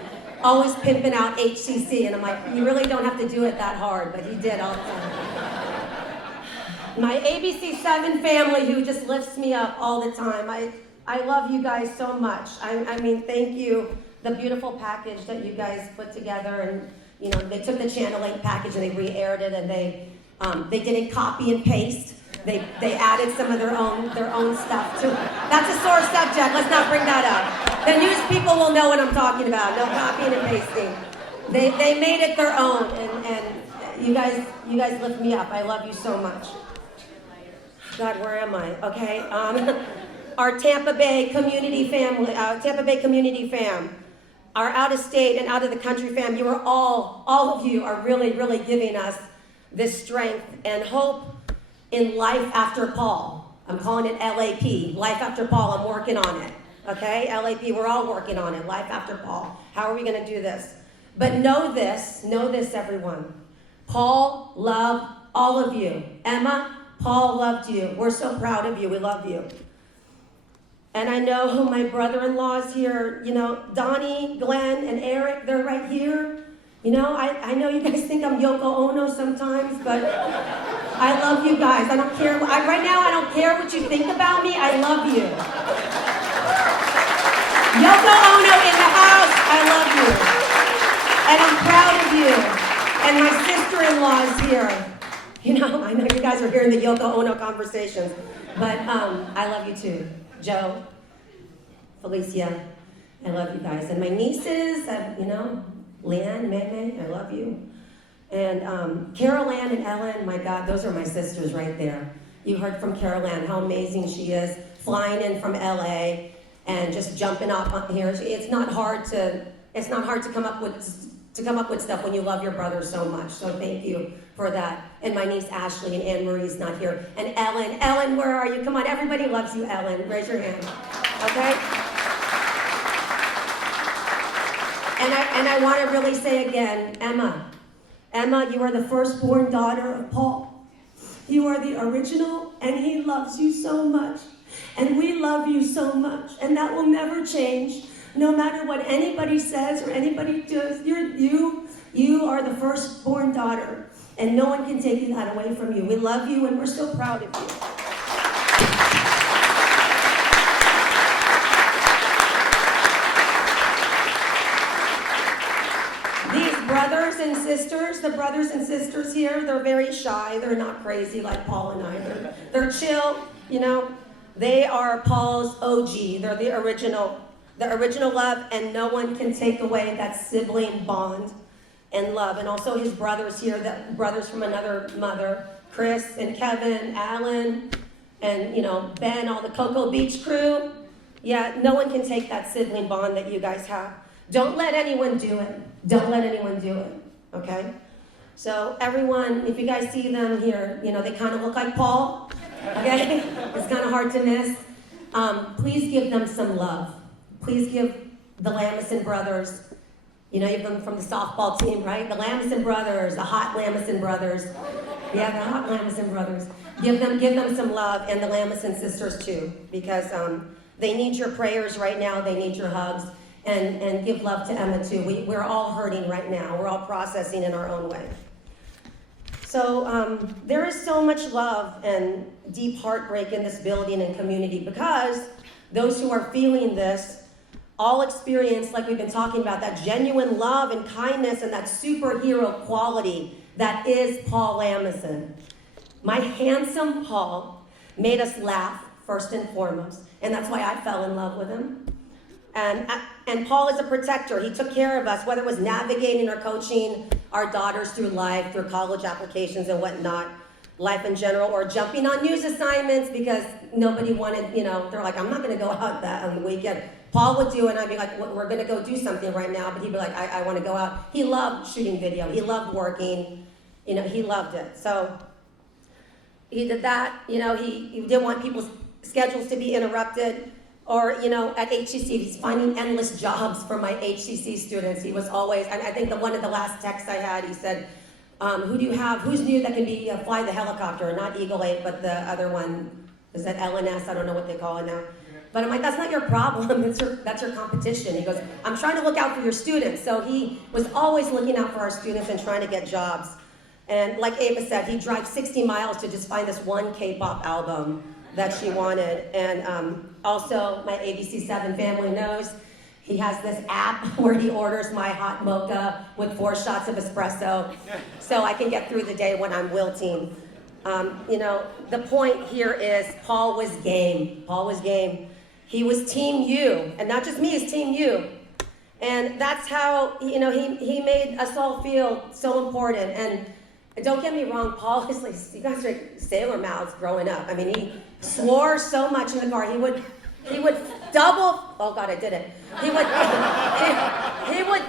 always pimping out HCC. And I'm like, you really don't have to do it that hard, but he did all the time. My ABC7 family, who just lifts me up all the time. I love you guys so much. I mean, thank you. The beautiful package that you guys put together, and they took the Channel 8 package and they re-aired it, and they didn't copy and paste. They added some of their own stuff to it. That's a sore subject. Let's not bring that up. The news people will know what I'm talking about. No copying and pasting. They made it their own, and you guys lift me up. I love you so much. God, where am I? Okay. Our Tampa Bay community family, fam, our out of state and out of the country fam. You are all of you are really, really giving us this strength and hope in life after Paul. I'm calling it LAP, life after Paul. I'm working on it. Okay, LAP, we're all working on it, life after Paul. How are we going to do this? But know this, everyone. Paul loved all of you. Emma, Paul loved you. We're so proud of you. We love you. And I know my brother-in-law's here. You know, Donnie, Glenn, and Eric, they're right here. You know, I know you guys think I'm Yoko Ono sometimes, but I love you guys. I don't care. Right now, I don't care what you think about me. I love you. Yoko Ono in the house. I love you. And I'm proud of you. And my sister-in-law is here. You know, I know you guys are hearing the Yoko Ono conversations, but I love you too. Joe, Felicia, I love you guys. And my nieces, you know, Leanne, Meme, I love you. And Carol Ann and Ellen, my God, those are my sisters right there. You heard from Carol Ann how amazing she is, flying in from LA and just jumping off on here. It's not hard to come up with stuff when you love your brother so much. So thank you for that. And my niece Ashley and Anne Marie's not here. And Ellen, where are you? Come on, everybody loves you, Ellen. Raise your hand. Okay? And I want to really say again, Emma, you are the firstborn daughter of Paul. You are the original, and he loves you so much. And we love you so much. And that will never change. No matter what anybody says or anybody does, you are the firstborn daughter. And no one can take that away from you. We love you, and we're so proud of you. The brothers and sisters here, they're very shy. They're not crazy like Paul and I. They're chill, you know. They are Paul's OG. They're the original love, and no one can take away that sibling bond and love. And also his brothers here, brothers from another mother, Chris and Kevin, Alan, and, you know, Ben, all the Cocoa Beach crew. Yeah, no one can take that sibling bond that you guys have. Don't let anyone do it. Don't let anyone do it, okay? So everyone, if you guys see them here, you know, they kind of look like Paul, okay? It's kind of hard to miss. Please give them some love. Please give the Lamison brothers, you know, you have them from the softball team, right? The Lamison brothers, the hot Lamison brothers. Yeah, the hot Lamison brothers. Give them some love, and the Lamison sisters too, because they need your prayers right now. They need your hugs. And give love to Emma too. We're all hurting right now. We're all processing in our own way. So there is so much love and deep heartbreak in this building and community, because those who are feeling this all experience, like we've been talking about, that genuine love and kindness and that superhero quality that is Paul Lamison. My handsome Paul made us laugh first and foremost, and that's why I fell in love with him. And Paul is a protector. He took care of us, whether it was navigating or coaching our daughters through life, through college applications and whatnot, life in general, or jumping on news assignments because nobody wanted, you know, they're like, I'm not going to go out that on the weekend. Paul would do it, and I'd be like, we're going to go do something right now, but he'd be like, I want to go out. He loved shooting video. He loved working. You know, he loved it. So he did that. You know, he didn't want people's schedules to be interrupted. Or, you know, at HCC, he's finding endless jobs for my HCC students. He was always, and I think one of the last texts I had, he said, who do you have, who's new that can be fly the helicopter? Not Eagle 8, but the other one, is that LNS? I don't know what they call it now. But I'm like, that's not your problem, that's your competition. He goes, I'm trying to look out for your students. So he was always looking out for our students and trying to get jobs. And like Ava said, he drives 60 miles to just find this one K-pop album that she wanted. And also, my ABC7 family knows he has this app where he orders my hot mocha with 4 shots of espresso so I can get through the day when I'm wilting. You know, the point here is Paul was game. Paul was game. He was Team U, and not just me, it's Team U. And that's how, you know, he made us all feel so important. And don't get me wrong, Paul is like, you guys are sailor mouths growing up. I mean, he swore so much in the car. He would double, oh God, I did it. He would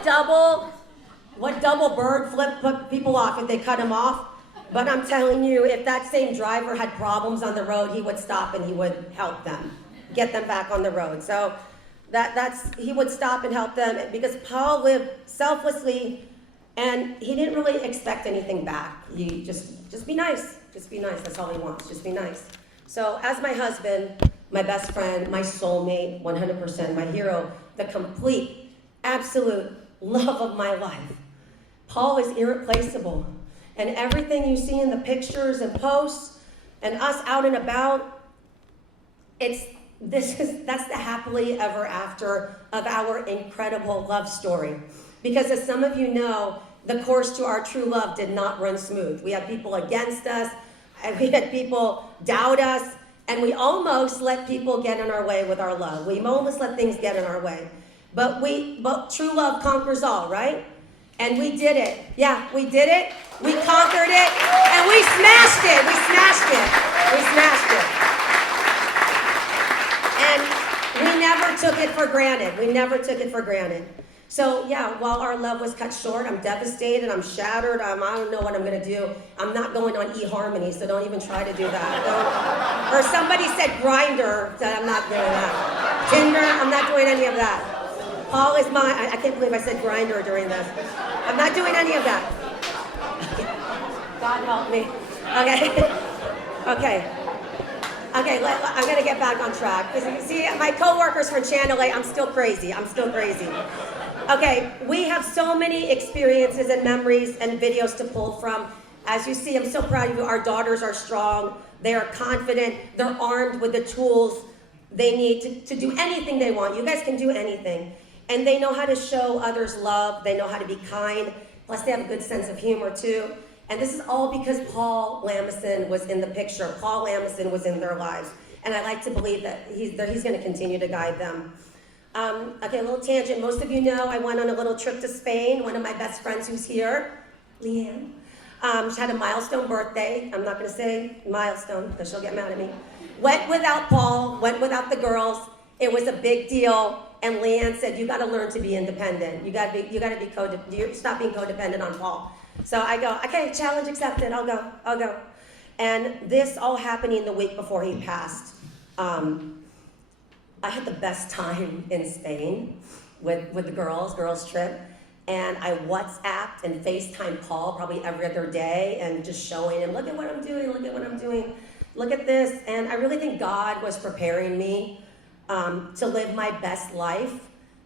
double bird flip, put people off if they cut him off. But I'm telling you, if that same driver had problems on the road, he would stop and he would help them, get them back on the road. So He would stop and help them because Paul lived selflessly and he didn't really expect anything back. He just be nice. Just be nice. That's all he wants. Just be nice. So as my husband, my best friend, my soulmate, 100%, my hero, the complete, absolute love of my life, Paul is irreplaceable. And everything you see in the pictures and posts and us out and about, that's the happily ever after of our incredible love story. Because as some of you know, the course to our true love did not run smooth. We had people against us, and we had people doubt us, and we almost let people get in our way with our love. We almost let things get in our way. But true love conquers all, right? And we did it. Yeah, we did it. We conquered it, and we smashed it. We smashed it. We smashed it. And we never took it for granted. We never took it for granted. So yeah, while our love was cut short, I'm devastated, I'm shattered, I don't know what I'm gonna do. I'm not going on eHarmony, so don't even try to do that. Or somebody said Grindr, that I'm not doing that. Tinder, I'm not doing any of that. Paul is I can't believe I said Grindr during this. I'm not doing any of that. God help me. Okay, I'm gonna get back on track. Because you see, my coworkers from Channel 8, I'm still crazy. Okay, we have so many experiences and memories and videos to pull from. As you see, I'm so proud of you. Our daughters are strong. They are confident. They're armed with the tools they need to do anything they want. You guys can do anything. And they know how to show others love. They know how to be kind. Plus, they have a good sense of humor, too. And this is all because Paul Lamison was in the picture. Paul Lamison was in their lives. And I like to believe that he's going to continue to guide them. Okay, a little tangent. Most of you know I went on a little trip to Spain. One of my best friends who's here, Leanne, she had a milestone birthday. I'm not going to say milestone because she'll get mad at me. Went without Paul, went without the girls. It was a big deal. And Leanne said, you got to learn to be independent. You got to be stop being codependent on Paul. So I go, okay, challenge accepted. I'll go. And this all happening the week before he passed. I had the best time in Spain with the girls trip. And I WhatsApped and FaceTime Paul probably every other day and just showing him, look at what I'm doing, look at this. And I really think God was preparing me to live my best life,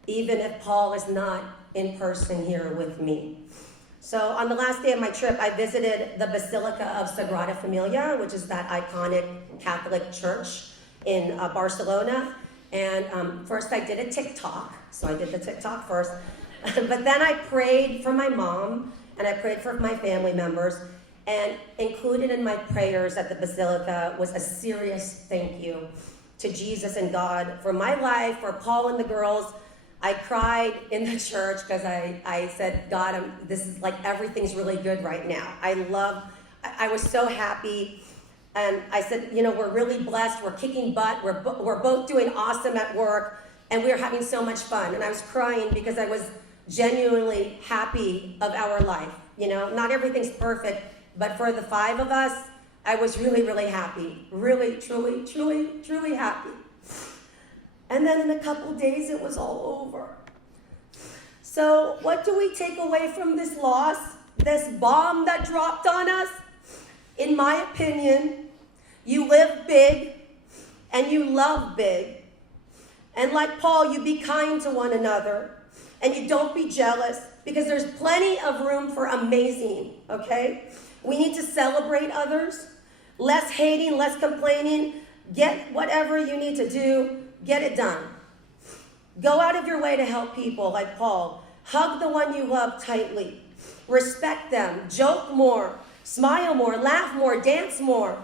even if Paul is not in person here with me. So on the last day of my trip, I visited the Basilica of Sagrada Familia, which is that iconic Catholic church in Barcelona. And first I did a TikTok. So I did the TikTok first. But then I prayed for my mom, and I prayed for my family members. And included in my prayers at the Basilica was a serious thank you to Jesus and God for my life, for Paul and the girls. I cried in the church because I said, God, this is like everything's really good right now. I was so happy. And I said, we're really blessed. We're kicking butt. We're both doing awesome at work. And we were having so much fun. And I was crying because I was genuinely happy of our life. Not everything's perfect. But for the 5 of us, I was really, really happy. Really, truly, truly, truly happy. And then in a couple days, it was all over. So what do we take away from this loss? This bomb that dropped on us? In my opinion, you live big and you love big. And like Paul, you be kind to one another. And you don't be jealous because there's plenty of room for amazing, okay? We need to celebrate others. Less hating, less complaining. Get whatever you need to do. Get it done. Go out of your way to help people like Paul. Hug the one you love tightly. Respect them. Joke more. Smile more. Laugh more. Dance more.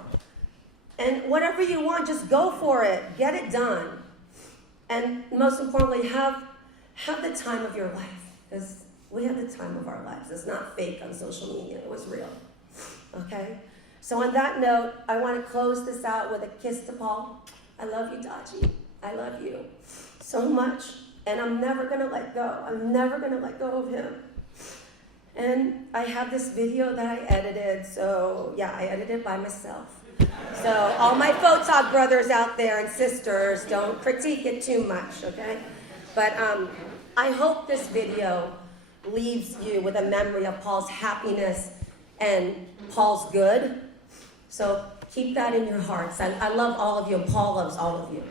And whatever you want, just go for it. Get it done. And most importantly, have the time of your life. Because we have the time of our lives. It's not fake on social media. It was real. Okay? So on that note, I want to close this out with a kiss to Paul. I love you, Dachi. I love you so much, and I'm never going to let go. I'm never going to let go of him. And I have this video that I edited, so yeah, I edited it by myself. So all my photog brothers out there and sisters, don't critique it too much, okay? But I hope this video leaves you with a memory of Paul's happiness and Paul's good. So keep that in your hearts. I love all of you, and Paul loves all of you.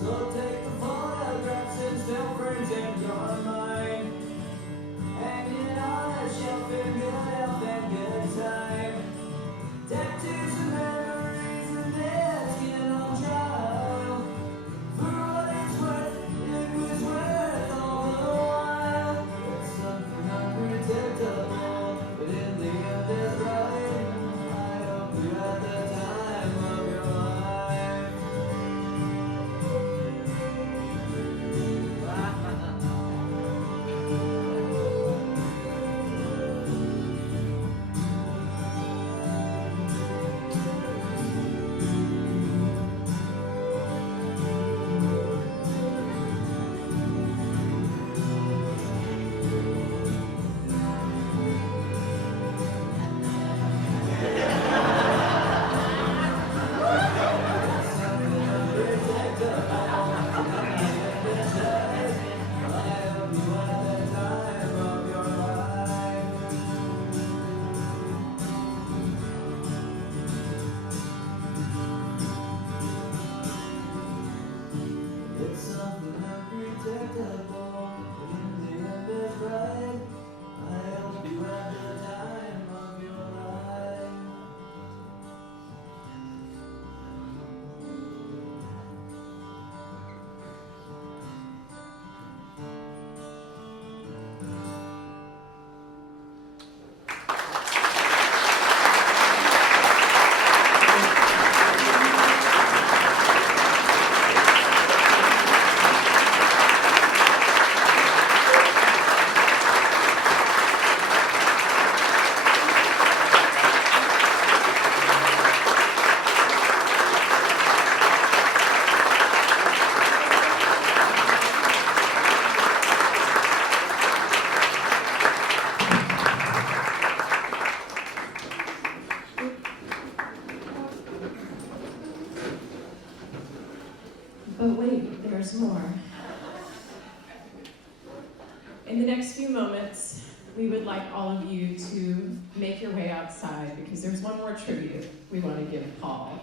So take the photographs and still frames in your mind. Hang it on a shelf in good health and good time. Tattoos and memories and dead skin on trial. For what it's worth, it was worth all the while. It's something unpredictable, but in the end it's right. I hope you had the time of your life. It's something unpredictable, but in the end it's right. I hope you had the time of your life. But wait, there's more. In the next few moments, we would like all of you to make your way outside because there's one more tribute we want to give Paul.